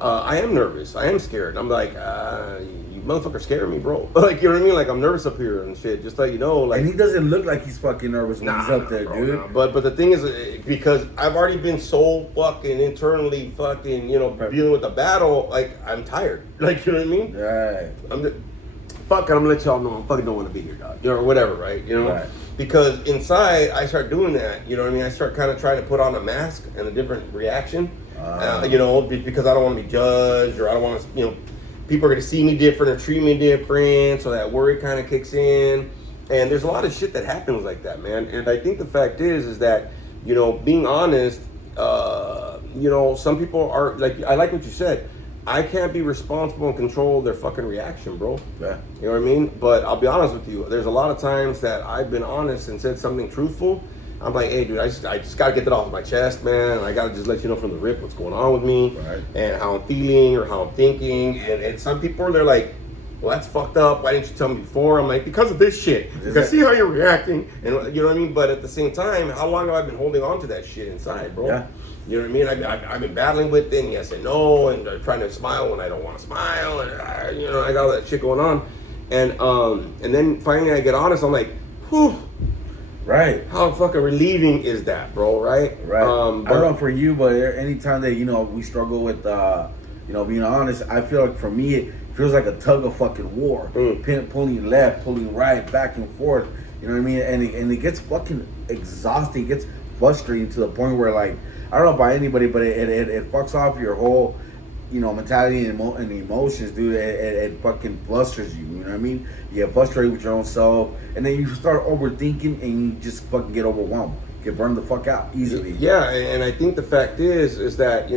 I am nervous. I am scared. I'm like, "You motherfucker scaring me, bro." Like, you know what I mean? Like I'm nervous up here and shit. Just like you know, like. And he doesn't look like he's fucking nervous when he's up there, bro, dude. nah. But the thing is, because I've already been so fucking internally fucking, dealing with the battle, like I'm tired. Like, you know what I mean? Right. I'm gonna let y'all know I fucking don't want to be here, dog. Or whatever, right? Right. Because inside I start doing that. You know what I mean? I start kind of trying to put on a mask and a different reaction. Because I don't want to be judged, or I don't want to, people are gonna see me different or treat me different, so that worry kind of kicks in. And there's a lot of shit that happens like that, man. And I think the fact is that, being honest, some people are like, I like what you said. I can't be responsible and control their fucking reaction, bro. Yeah. You know what I mean? But I'll be honest with you. There's a lot of times that I've been honest and said something truthful. I'm like, hey, dude, I just got to get that off my chest, man. And I got to just let you know from the rip what's going on with me, right, and how I'm feeling or how I'm thinking. And some people, they're like, well, that's fucked up. Why didn't you tell me before? I'm like, because of this shit. You can see how you're reacting. And you know what I mean? But at the same time, how long have I been holding on to that shit inside, bro? Yeah. You know what I mean? I've been battling with it, and yes and no, and trying to smile when I don't want to smile, and I got all that shit going on, and then finally I get honest. I'm like, whew, right? How fucking relieving is that, bro? Right? Right. I don't know for you, but anytime that we struggle with being honest, I feel like for me it feels like a tug of fucking war, pulling left, pulling right, back and forth. You know what I mean? And it gets fucking exhausting. It gets frustrating to the point where, like, I don't know about anybody, but it fucks off your whole, mentality and emotions, dude. It fucking flusters you. You know what I mean? You get frustrated with your own self, and then you start overthinking, and you just fucking get overwhelmed, get burned the fuck out easily. Yeah, and I think the fact is that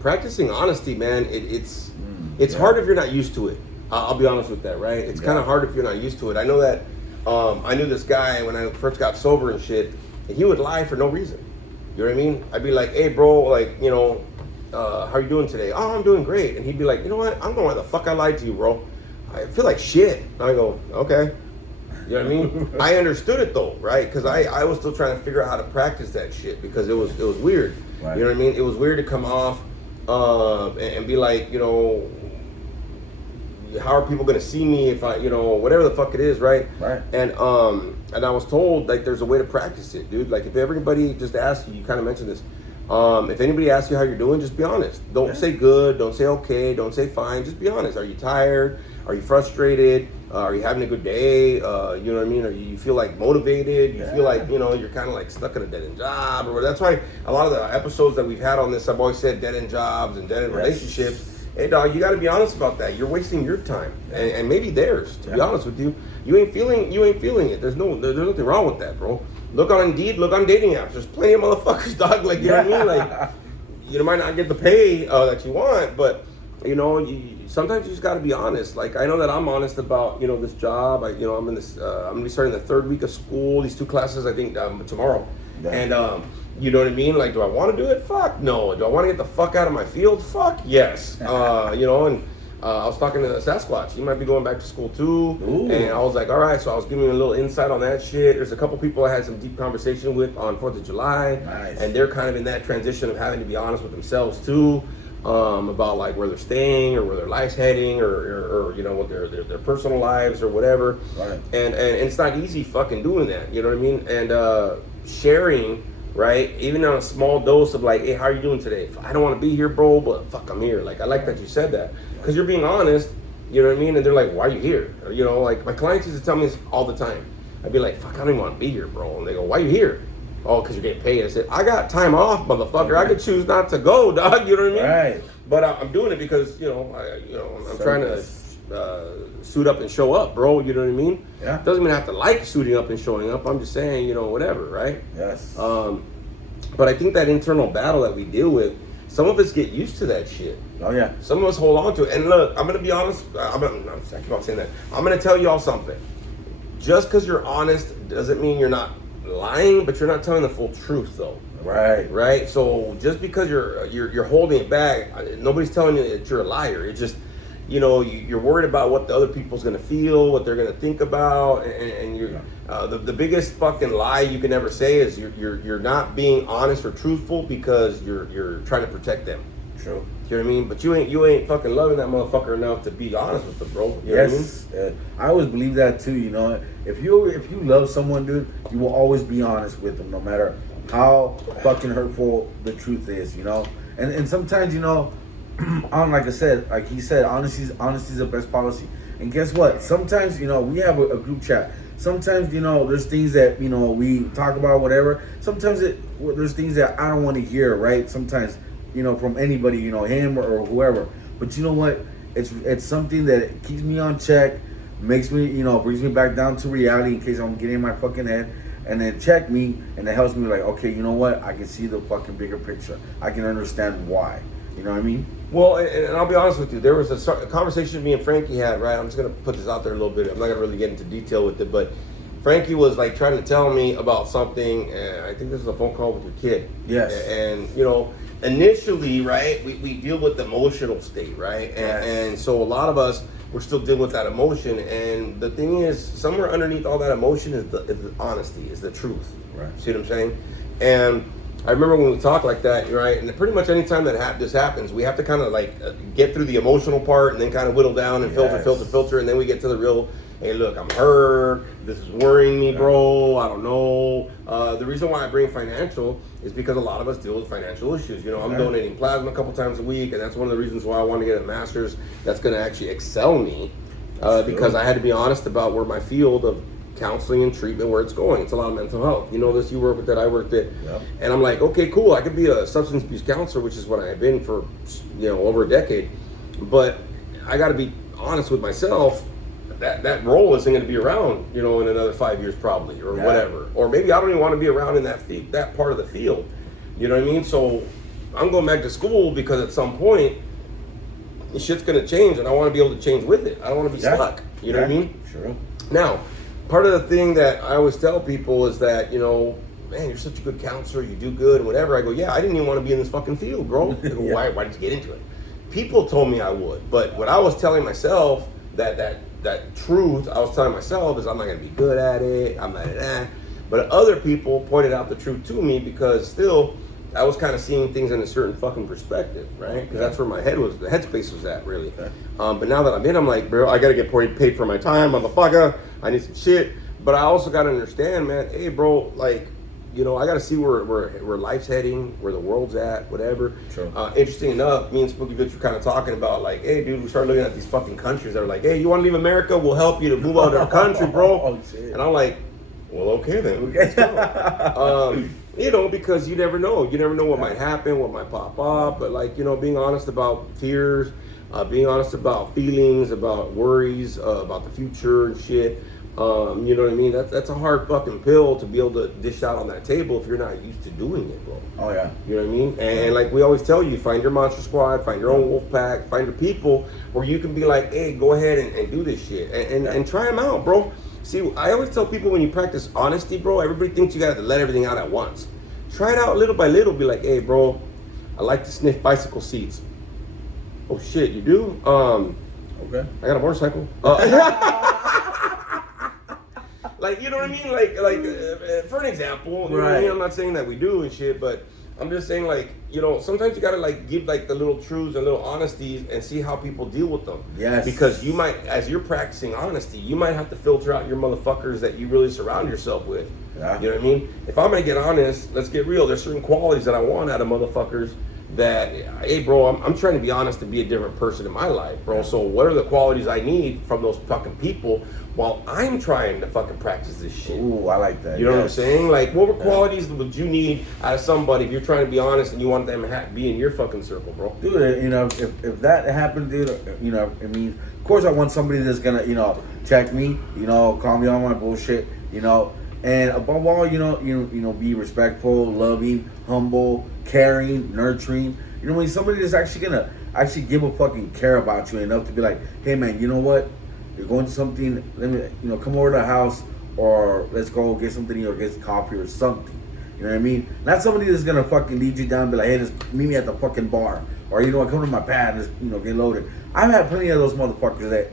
practicing honesty, man. It's hard if you're not used to it. I'll be honest with that, right? It's kind of hard if you're not used to it. I know that. I knew this guy when I first got sober and shit, and he would lie for no reason. You know what I mean? I'd be like, hey, bro, like, how are you doing today? Oh, I'm doing great. And he'd be like, you know what? I don't know why the fuck I lied to you, bro. I feel like shit. And I go, okay. You know what I mean? I understood it though, right? Because I was still trying to figure out how to practice that shit because it was weird. Right. You know what I mean? It was weird to come off and be like, how are people gonna see me if I, whatever the fuck it is, right? Right. And I was told like there's a way to practice it, dude. Like if everybody just asks you kind of mentioned this. If anybody asks you how you're doing, just be honest. Don't say good. Don't say okay. Don't say fine. Just be honest. Are you tired? Are you frustrated? Are you having a good day? You know what I mean? Or you feel like motivated? You feel like you're kind of like stuck in a dead end job, or whatever. That's why a lot of the episodes that we've had on this, I've always said dead end jobs and dead end relationships. Hey dog, you got to be honest about that. You're wasting your time and maybe theirs. To be honest with you, you ain't feeling it. There's nothing wrong with that, bro. Look on Indeed, look on dating apps. There's plenty of motherfuckers, dog. Like you know what I mean? Like you might not get the pay that you want, but sometimes you just got to be honest. Like I know that I'm honest about this job. I'm in this. I'm gonna be starting the 3rd week of school. These 2 classes I think tomorrow, and. You know what I mean? Like, do I want to do it? Fuck no. Do I want to get the fuck out of my field? Fuck yes. And I was talking to Sasquatch. He might be going back to school too. Ooh. And I was like, all right. So I was giving him a little insight on that shit. There's a couple people I had some deep conversation with on 4th of July. Nice. And they're kind of in that transition of having to be honest with themselves too. About like where they're staying or where their life's heading or what their personal lives or whatever. Right. And it's not easy fucking doing that. You know what I mean? And sharing. Right? Even on a small dose of like, hey, how are you doing today? I don't want to be here, bro, but fuck, I'm here. Like, I like that you said that. Because you're being honest, you know what I mean? And they're like, why are you here? Like my clients used to tell me this all the time. I'd be like, fuck, I don't even want to be here, bro. And they go, why are you here? Oh, because you're getting paid. I said, I got time off, motherfucker. I could choose not to go, dog. You know what I mean? Right. But I'm doing it because, I'm trying to suit up and show up, bro. You know what I mean? Yeah. Doesn't mean I have to like suiting up and showing up. I'm just saying, whatever, right? Yes. But I think that internal battle that we deal with, some of us get used to that shit. Oh yeah. Some of us hold on to it. And look, I'm gonna be honest. I keep on saying that. I'm gonna tell y'all something. Just because you're honest doesn't mean you're not lying, but you're not telling the full truth, though. Right. Right. So just because you're holding it back, nobody's telling you that you're a liar. It's just, you're worried about what the other people's gonna feel, what they're gonna think about, and you're the biggest fucking lie you can ever say is you're not being honest or truthful because you're trying to protect them. True. You know what I mean? But you ain't fucking loving that motherfucker enough to be honest with them, bro. You know Yes. what I mean? I always believe that too. If you love someone, dude, you will always be honest with them, no matter how fucking hurtful the truth is. And sometimes like I said, like he said, honesty's the best policy. And guess what? Sometimes we have a group chat. Sometimes there's things that we talk about, whatever. Sometimes there's things that I don't want to hear, right? Sometimes from anybody, him or whoever. But you know what? It's something that keeps me on check, makes me, brings me back down to reality in case I'm getting in my fucking head, and then check me, and it helps me like, okay, you know what? I can see the fucking bigger picture. I can understand why. You know what I mean? Well, and I'll be honest with you. There was a conversation me and Frankie had, right? I'm just going to put this out there a little bit. I'm not going to really get into detail with it, but Frankie was like trying to tell me about something, and I think this is a phone call with your kid. Yes. And, initially, right, we deal with the emotional state, right? Yes. And so a lot of us, we're still dealing with that emotion. And the thing is, somewhere underneath all that emotion is the honesty, is the truth. Right. See what I'm saying? And I remember when we talk like that, right? And pretty much anytime that this happens, we have to kind of get through the emotional part and then kind of whittle down and filter, and then we get to the real. Hey, look, I'm hurt. This is worrying me, bro. I don't know. The reason why I bring financial is because a lot of us deal with financial issues. I'm donating plasma a couple times a week, and that's one of the reasons why I want to get a master's that's going to actually excel me, because I had to be honest about where my field of counseling and treatment, where it's going. It's a lot of mental health. This you work with that, I worked at. Yep. And I'm like, okay, cool. I could be a substance abuse counselor, which is what I've been for, over a decade. But I got to be honest with myself. That role isn't going to be around, in another 5 years probably, or whatever. Or maybe I don't even want to be around in that part of the field. You know what I mean? So I'm going back to school because at some point, shit's going to change, and I want to be able to change with it. I don't want to be stuck. You know what I mean? Sure. Now, part of the thing that I always tell people is that, man, you're such a good counselor, you do good, and whatever. I go, yeah, I didn't even want to be in this fucking field, bro. I go, why did you get into it? People told me I would, but what I was telling myself, that truth I was telling myself is I'm not going to be good at it, I'm not that. But other people pointed out the truth to me because still, I was kind of seeing things in a certain fucking perspective, right? Because that's where my head was, the headspace was at, really. Okay. But now that I'm in, I'm like, bro, I got to get paid for my time, motherfucker. I need some shit. But I also got to understand, man, hey, bro, I got to see where life's heading, where the world's at, whatever. Sure. Interesting enough, me and Spooky Bitch were kind of talking about, hey, dude, we started looking at these fucking countries that are like, hey, you want to leave America? We'll help you to move out of our country, bro. Oh, shit. And I'm like, well, okay then. Let's go. Because you never know. You never know what might happen, what might pop up. But, being honest about fears, being honest about feelings, about worries, about the future and shit. You know what I mean? That's a hard fucking pill to be able to dish out on that table if you're not used to doing it, bro. Oh, yeah. You know what I mean? And like we always tell you, find your monster squad, find your own wolf pack, find your people where you can be like, hey, go ahead and do this shit. And try them out, bro. See, I always tell people when you practice honesty, bro, everybody thinks you got to let everything out at once. Try it out little by little. Be like, hey, bro, I like to sniff bicycle seats. Oh, shit, you do? Okay. I got a motorcycle. You know what I mean? For an example, you know what I mean? I'm not saying that we do and shit, but I'm just saying, sometimes you gotta, give, the little truths and little honesties and see how people deal with them. Yes. Because you might, as you're practicing honesty, you might have to filter out your motherfuckers that you really surround yourself with. Yeah. You know what I mean? If I'm gonna get honest, let's get real. There's certain qualities that I want out of motherfuckers that, hey, bro, I'm trying to be honest to be a different person in my life, bro. So what are the qualities I need from those fucking people while I'm trying to fucking practice this shit? Ooh, I like that. You know what I'm saying? What were qualities would you need out of somebody if you're trying to be honest and you want them to be in your fucking circle, bro? Dude, if that happened, dude, I mean, of course I want somebody that's gonna, check me, call me on my bullshit, And above all, be respectful, loving, humble, caring, nurturing. You know, when somebody that's actually gonna give a fucking care about you enough to be like, hey man, you know what? You're going to something. Let me, come over to the house, or let's go get something, or get coffee or something. You know what I mean? Not somebody that's gonna fucking lead you down and be like, hey, just meet me at the fucking bar, or come to my pad and just, get loaded. I've had plenty of those motherfuckers that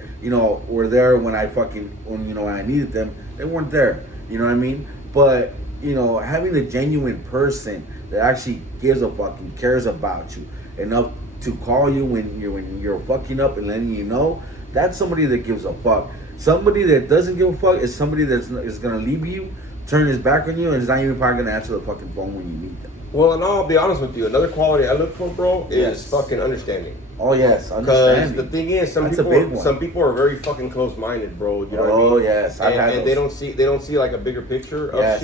were there when when I needed them. They weren't there. You know what I mean? But having a genuine person that actually gives a fucking cares about you enough to call you when you're fucking up and letting you know, that's somebody that gives a fuck. Somebody that doesn't give a fuck is somebody is gonna leave you, turn his back on you, and is not even probably gonna answer the fucking phone when you need them. Well, and I'll be honest with you. Another quality I look for, bro, is Yes. fucking understanding. Oh yes, Because understanding. the thing is, That's a big one. some people are very fucking close-minded, bro. You know what I Oh mean? yes, I've had And those. they don't see like a bigger picture of Yes.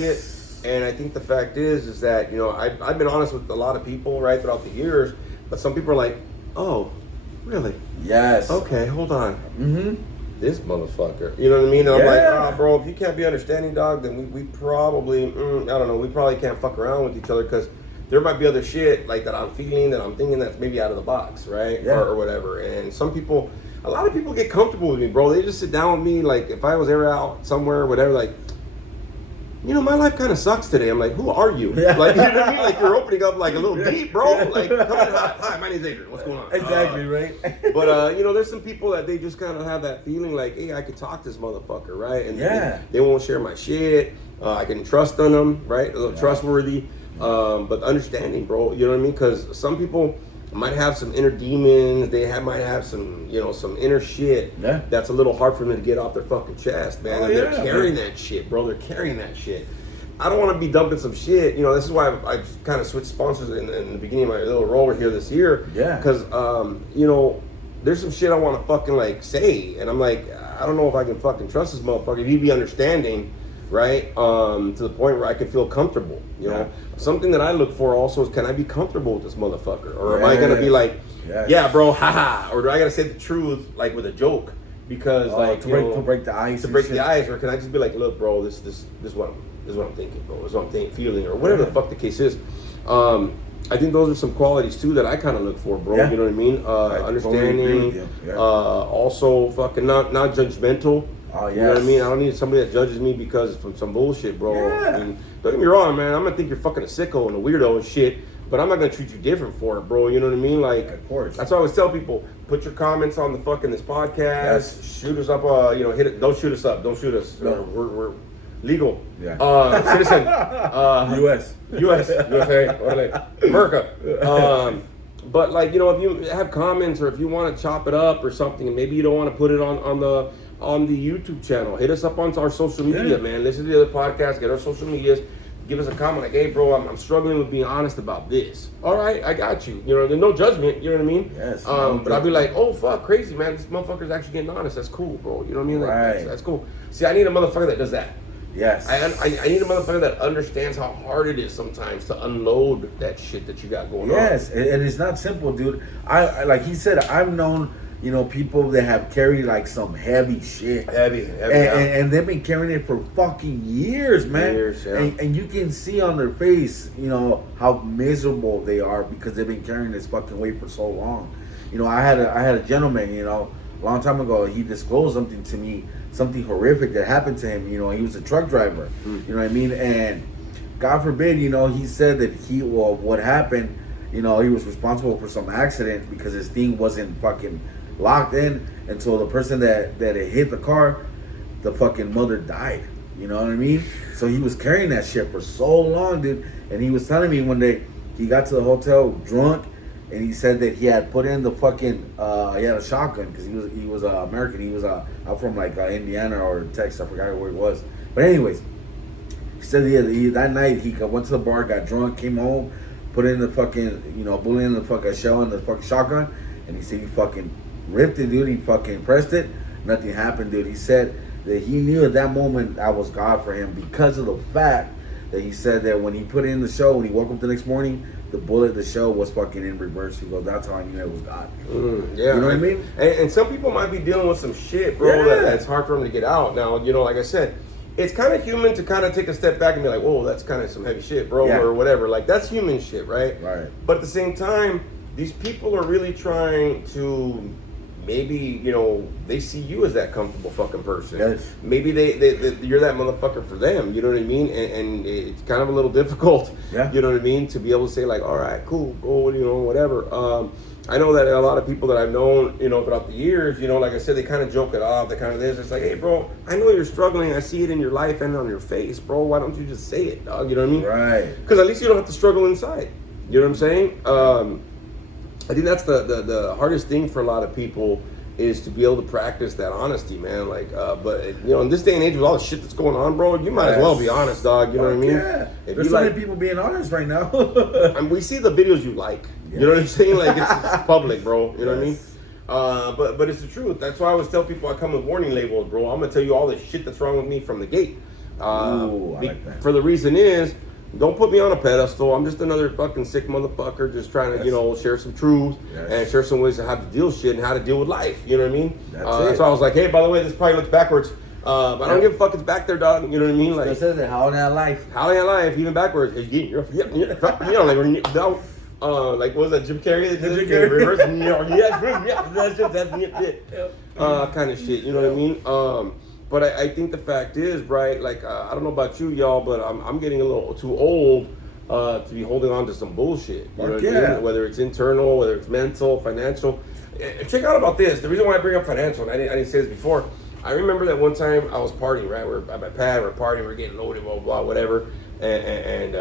shit. And I think the fact is that I've been honest with a lot of people right throughout the years, but some people are like, oh, really? Yes. Okay, hold on. Mm-hmm. This motherfucker. You know what I mean? And I'm like, Yeah. bro, if you can't be understanding, dog, then we probably, I don't know, we probably can't fuck around with each other because there might be other shit like that I'm feeling, that I'm thinking that's maybe out of the box, right? Yeah. Or whatever. And a lot of people get comfortable with me, bro. They just sit down with me, like if I was ever out somewhere or whatever, like, my life kind of sucks today. I'm like, who are you? Yeah. Like, you know what I mean? Like, you're opening up like a little deep, bro. Like, come in, hi, my name's Adrian. What's going on? Exactly right. But there's some people that they just kind of have that feeling like, hey, I could talk to this motherfucker, right? And Yeah. they won't share my shit. I can trust on them, right? A little trustworthy, but understanding, bro. You know what I mean? Because some people might have some inner demons. Might have some, some inner shit. Yeah. That's a little hard for them to get off their fucking chest, man. Oh, And they're yeah, carrying that shit, bro. They're carrying that shit. I don't want to be dumping some shit. This is why I've kind of switched sponsors in the beginning of my little roller here this year. Yeah. Because, there's some shit I want to fucking like say. And I'm like, I don't know if I can fucking trust this motherfucker. If he'd be understanding, right? To the point where I can feel comfortable. Yeah. Something that I look for also is, can I be comfortable with this motherfucker? Or am I going to be Yes. like, Yes. yeah, bro, haha. Or do I got to say the truth like with a joke? Because to break the ice. to and break shit. the ice, or can I just be like, look, bro, this is what I'm thinking, bro. This is what I'm feeling, or whatever the fuck the case is. I think those are some qualities too that I kind of look for, bro. Yeah. You know what I mean? Totally agree with Understanding. you. Yeah. Also, fucking not judgmental. Oh, You know what I yes. mean? I don't need somebody that judges me because from some bullshit, bro. Yeah. I mean, don't get me wrong, man. I'm gonna think you're fucking a sicko and a weirdo and shit, but I'm not gonna treat you different for it, bro. You know what I mean? Like, Of course. that's why I always tell people: put your comments on the fucking this podcast. Yes. Shoot us up. Hit it. Don't shoot us up. Don't shoot us. No. We're legal. Yeah. Citizen. U.S. USA, orale, America. But like, if you have comments or if you want to chop it up or something, and maybe you don't want to put it on the YouTube channel, hit us up on our social media, Yeah. man. Listen to the other podcast, get our social medias, give us a comment like, hey, bro, I'm struggling with being honest about this. All right, I got you. There's no judgment. You know what I mean? Yes, But I'll be like, oh fuck, crazy man, this motherfucker's actually getting honest. That's cool, bro. You know what I mean? Like, Right. that's cool. See, I need a motherfucker that does that. Yes. I need a motherfucker that understands how hard it is sometimes to unload that shit that you got going on. Yes, and it's not simple, dude. I like he said, I've known, people that have carried like some heavy shit. Heavy, And they've been carrying it for fucking years, man. Years, yeah. And you can see on their face, how miserable they are because they've been carrying this fucking weight for so long. I had a gentleman, a long time ago, he disclosed something to me, something horrific that happened to him. He was a truck driver. You know what I mean? And God forbid, he said that what happened, he was responsible for some accident because his thing wasn't fucking locked in, and so the person that hit the car, the fucking mother died. You know what I mean? So he was carrying that shit for so long, dude. And he was telling me one day he got to the hotel drunk, and he said that he had put in the fucking he had a shotgun because he was American. He was out from like Indiana or Texas. I forgot where he was. But anyways, he said that night he went to the bar, got drunk, came home, put in the fucking bullet in the fucking shell and the fucking shotgun, and he said he fucking ripped it, dude. He fucking pressed it. Nothing happened, dude. He said that he knew at that moment that was God for him because of the fact that he said that when he put in the show, when he woke up the next morning, the bullet, the shell was fucking in reverse. He goes, that's how I knew it was God. Yeah, You know what I mean? And some people might be dealing with some shit, bro, Yeah. that's hard for them to get out. Now, like I said, it's kind of human to kind of take a step back and be like, whoa, that's kind of some heavy shit, bro, Yeah. or whatever. Like, that's human shit, right? Right. But at the same time, these people are really trying to, maybe, you know, they see you as that comfortable fucking person. Yes. Maybe they you're that motherfucker for them, you know what I mean? And it's kind of a little difficult, Yeah. you know what I mean, to be able to say like, all right, cool, bro, you know, whatever. I know that a lot of people that I've known, you know, throughout the years, you know, like I said, they kind of joke it off. They kind of this. It's like, hey, bro, I know you're struggling. I see it in your life and on your face, bro. Why don't you just say it, dog? You know what I mean? Right. Because at least you don't have to struggle inside. You know what I'm saying? I think that's the hardest thing for a lot of people is to be able to practice that honesty, man. Like, but you know, in this day and age with all the shit that's going on, bro, you might as well be honest, dog. You know what I mean? Yeah. If There's you so like, many people being honest right now. I mean, we see the videos you like. You know what I'm saying? Like, it's public, bro. You know what I mean? Yes. But it's the truth. That's why I always tell people I come with warning labels, bro. I'm gonna tell you all the shit that's wrong with me from the gate. Ooh, I like that. For the reason is, don't put me on a pedestal. I'm just another fucking sick motherfucker, just trying to, Yes. you know, share some truth Yes. and share some ways of how to deal with shit and how to deal with life. You know what I mean? That's That's it. why I was like, hey, by the way, this probably looks backwards. But I don't give a fuck. It's back there, dog. You know what I mean? Like, It says it, how in that life. how in life, even backwards. You know, like what was that Jim Carrey? That did Jim it? Carrey. Reverse, kind of shit. You know what I mean? But I think the fact is, right? Like I don't know about you, y'all, but I'm getting a little too old to be holding on to some bullshit. You know what I mean? Whether it's internal, whether it's mental, financial. Check out about this. The reason why I bring up financial, and I didn't say this before. I remember that one time I was partying, right? We're at my pad, we're partying, we're getting loaded, blah, blah, whatever. And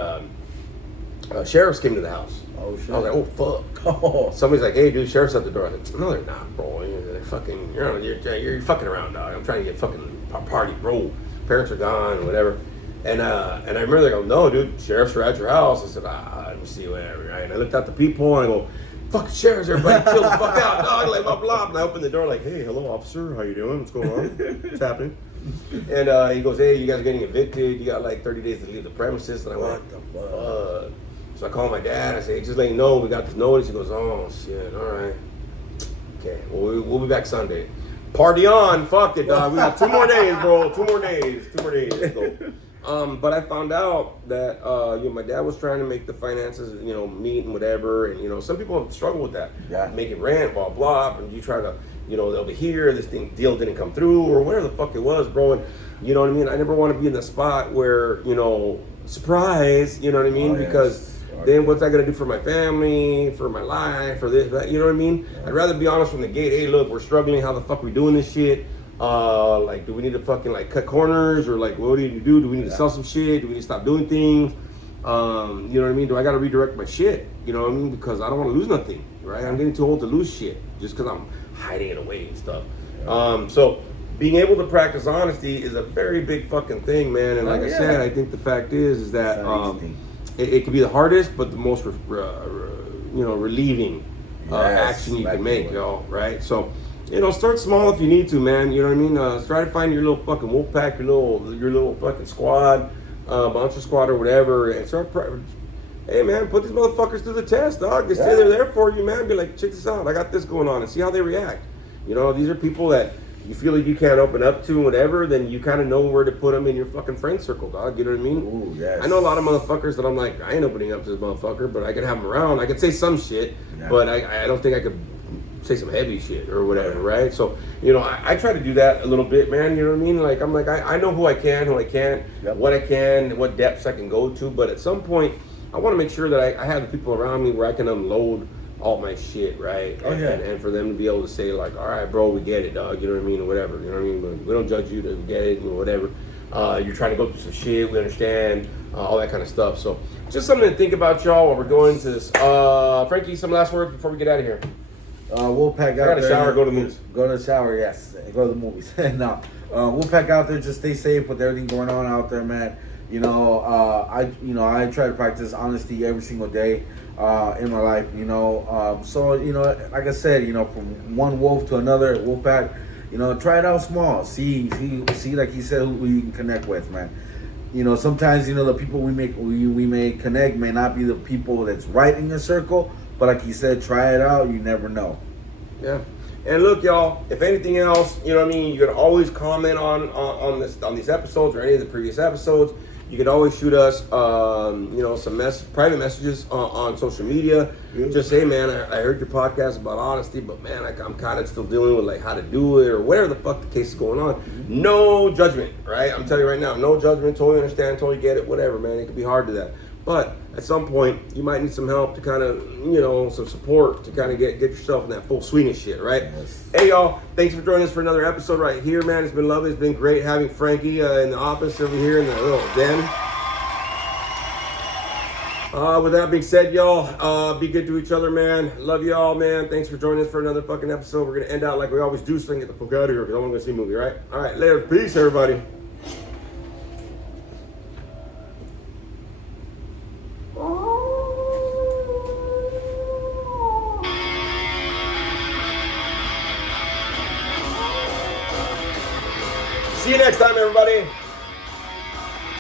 sheriffs came to the house. Oh, shit. I was like, oh, fuck. Oh. Somebody's like, hey, dude, sheriff's at the door. I was like, no, they're not, bro. They're fucking, you're fucking around, dog. I'm trying to get fucking party, bro. Parents are gone, whatever. And I remember they go, no, dude, sheriffs are at your house. I said, let me see, whatever, right? And I looked out the peephole and I go, fucking sheriffs, everybody chill the fuck out, dog, like blah blah. And I opened the door like, hey, hello officer, how you doing? What's going on? What's happening? And he goes, hey, you guys are getting evicted, you got like 30 days to leave the premises. And I went, What the fuck? So I called my dad, I said, hey, just let you know, we got this notice. He goes, oh shit, alright. Okay, well we'll be back Sunday. Party on, fuck it, dog. We got 2 more days, bro. 2 more days. So, but I found out that you know, my dad was trying to make the finances, you know, meet and whatever, and you know, some people have struggled with that. Yeah. Making rent, blah blah, and you try to, you know, over here, this deal didn't come through, or whatever the fuck it was, bro. And you know what I mean? I never want to be in the spot where, you know, surprise, you know what I mean? Oh, yes. Because then what's that gonna do for my family, for my life, for this, that, you know what I mean? I'd rather be honest from the gate. Hey, look, we're struggling. How the fuck we doing this shit? Like, do we need to fucking like cut corners, or like, what do you do? Do we need to sell some shit? Do we need to stop doing things? You know what I mean? Do I got to redirect my shit? You know what I mean? Because I don't want to lose nothing, right? I'm getting too old to lose shit just because I'm hiding it away and stuff. So being able to practice honesty is a very big fucking thing, man. And like I said, I think the fact is that it can be the hardest, but the most you know, relieving action you can make, y'all, right? So, you know, start small if you need to, man. You know what I mean? Try to find your little fucking wolf pack, your little fucking squad, monster squad or whatever, and start. Hey, man, put these motherfuckers to the test, dog. Just say they're there for you, man. Be like, check this out. I got this going on, and see how they react. You know, these are people that you feel like you can't open up to, whatever. Then you kind of know where to put them in your fucking friend circle, dog. You know what I mean? Ooh, yes. I know a lot of motherfuckers that I'm like, I ain't opening up to this motherfucker, but I can have them around. I could say some shit, but I don't think I could say some heavy shit or whatever, right? So, you know, I try to do that a little bit, man. You know what I mean? Like, I'm like, I know who I can, who I can't, what I can, what depths I can go to. But at some point, I want to make sure that I have the people around me where I can unload all my shit, right? And for them to be able to say, like, all right, bro, we get it, dog. You know what I mean? Or whatever. You know what I mean? But we don't judge you to get it or whatever. You're trying to go through some shit. We understand. All that kind of stuff. So, just something to think about, y'all, while we're going to this. Frankie, some last words before we get out of here. Wolfpack out I gotta there. shower, go to the movies. Go to the shower, yes. Go to the movies. No. Wolfpack out there, just stay safe with everything going on out there, man. You know, I try to practice honesty every single day in my life, you know. So, you know, like I said, you know, from one wolf to another Wolfpack, you know, try it out small. See, like he said, who you can connect with, man. You know, sometimes, you know, the people we may connect may not be the people that's right in your circle, but like he said, try it out. You never know. Yeah. And look, y'all, if anything else, you know what I mean, you can always comment on these episodes or any of the previous episodes. You can always shoot us, you know, some private messages on social media. Just say, man, I heard your podcast about honesty, but man, I'm kind of still dealing with like how to do it or whatever the fuck the case is going on. No judgment, right? I'm telling you right now, no judgment. Totally understand, totally get it, whatever, man. It can be hard to that. But at some point, you might need some help to kind of, you know, some support to kind of get yourself in that full swing of shit, right? Yes. Hey, y'all, thanks for joining us for another episode right here, man. It's been lovely. It's been great having Frankie in the office over here in the little den. With that being said, y'all, be good to each other, man. Love y'all, man. Thanks for joining us for another fucking episode. We're going to end out like we always do so I can get the fuck out of here because I want to go see a movie, right? All right, later. Peace, everybody. See you next time, everybody.